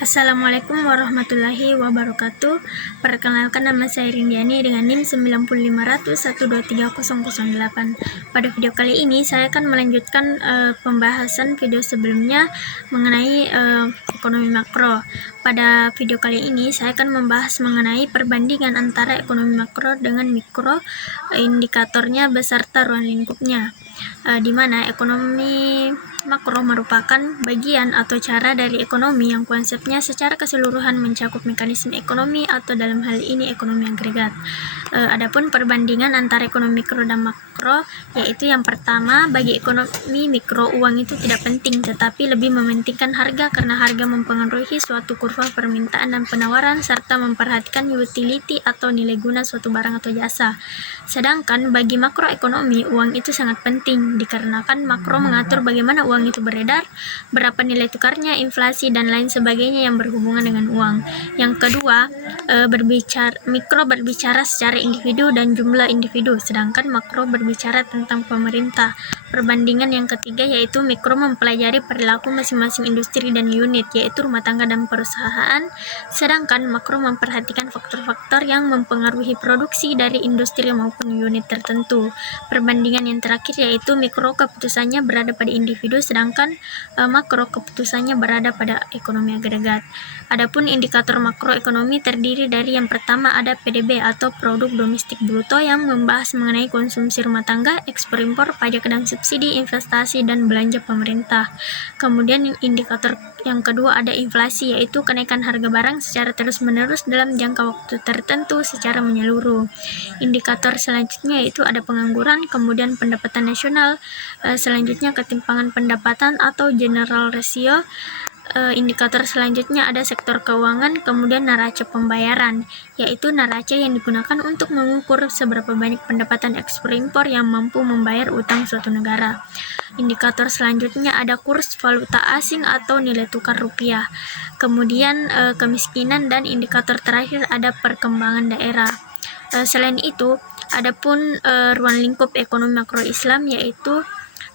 Assalamualaikum warahmatullahi wabarakatuh. Perkenalkan, nama saya Rindiani dengan NIM 90500123008. Pada video kali ini saya akan melanjutkan pembahasan video sebelumnya mengenai ekonomi makro. Pada video kali ini saya akan membahas mengenai perbandingan antara ekonomi makro dengan mikro, indikatornya beserta ruang lingkupnya. Di mana ekonomi makro merupakan bagian atau cara dari ekonomi yang konsepnya secara keseluruhan mencakup mekanisme ekonomi atau dalam hal ini ekonomi agregat. Adapun perbandingan antara ekonomi mikro dan makro, yaitu yang pertama, bagi ekonomi mikro uang itu tidak penting, tetapi lebih mementingkan harga karena harga mempengaruhi suatu kurva permintaan dan penawaran serta memperhatikan utility atau nilai guna suatu barang atau jasa. Sedangkan bagi makroekonomi, uang itu sangat penting dikarenakan makro mengatur bagaimana uang itu beredar, berapa nilai tukarnya, inflasi, dan lain sebagainya yang berhubungan dengan uang. Yang kedua, mikro berbicara secara individu dan jumlah individu, sedangkan makro berbicara tentang pemerintah. Perbandingan yang ketiga yaitu mikro mempelajari perilaku masing-masing industri dan unit, yaitu rumah tangga dan perusahaan, sedangkan makro memperhatikan faktor-faktor yang mempengaruhi produksi dari industri maupun unit tertentu. Perbandingan yang terakhir yaitu mikro keputusannya berada pada individu, sedangkan makro keputusannya berada pada ekonomi agregat. Adapun indikator makroekonomi terdiri dari yang pertama ada PDB atau produk domestik bruto yang membahas mengenai konsumsi rumah tangga, ekspor impor, pajak dan subsidi, investasi dan belanja pemerintah. Kemudian indikator yang kedua ada inflasi, yaitu kenaikan harga barang secara terus-menerus dalam jangka waktu tertentu secara menyeluruh. Indikator selanjutnya yaitu ada pengangguran, kemudian pendapatan nasional, selanjutnya ketimpangan pendapatan atau general ratio. Indikator selanjutnya ada sektor keuangan, kemudian neraca pembayaran, yaitu neraca yang digunakan untuk mengukur seberapa banyak pendapatan ekspor impor yang mampu membayar utang suatu negara. Indikator selanjutnya ada kurs valuta asing atau nilai tukar rupiah. Kemudian kemiskinan, dan indikator terakhir ada perkembangan daerah. Selain itu, adapun ruang lingkup ekonomi makro Islam, yaitu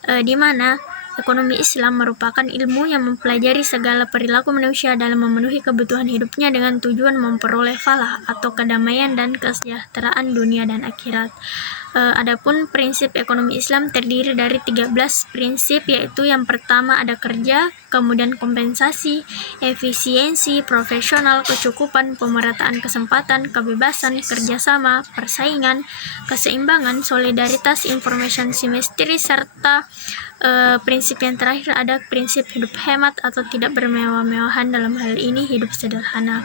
di mana ekonomi Islam merupakan ilmu yang mempelajari segala perilaku manusia dalam memenuhi kebutuhan hidupnya dengan tujuan memperoleh falah atau kedamaian dan kesejahteraan dunia dan akhirat. Adapun prinsip ekonomi Islam terdiri dari 13 prinsip, yaitu yang pertama ada kerja, kemudian kompensasi, efisiensi, profesional, kecukupan, pemerataan kesempatan, kebebasan, kerjasama, persaingan, keseimbangan, solidaritas, information symmetry, serta prinsip yang terakhir ada prinsip hidup hemat atau tidak bermewah-mewahan, dalam hal ini hidup sederhana.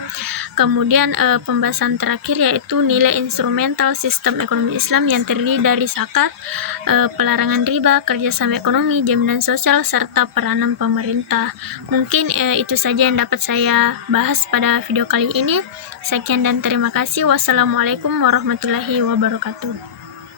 Kemudian pembahasan terakhir yaitu nilai instrumental sistem ekonomi Islam yang terdiri dari zakat, pelarangan riba, kerjasama ekonomi, jaminan sosial, serta peranan pemerintah. Mungkin itu saja yang dapat saya bahas pada video kali ini. Sekian dan terima kasih. Wassalamualaikum warahmatullahi wabarakatuh.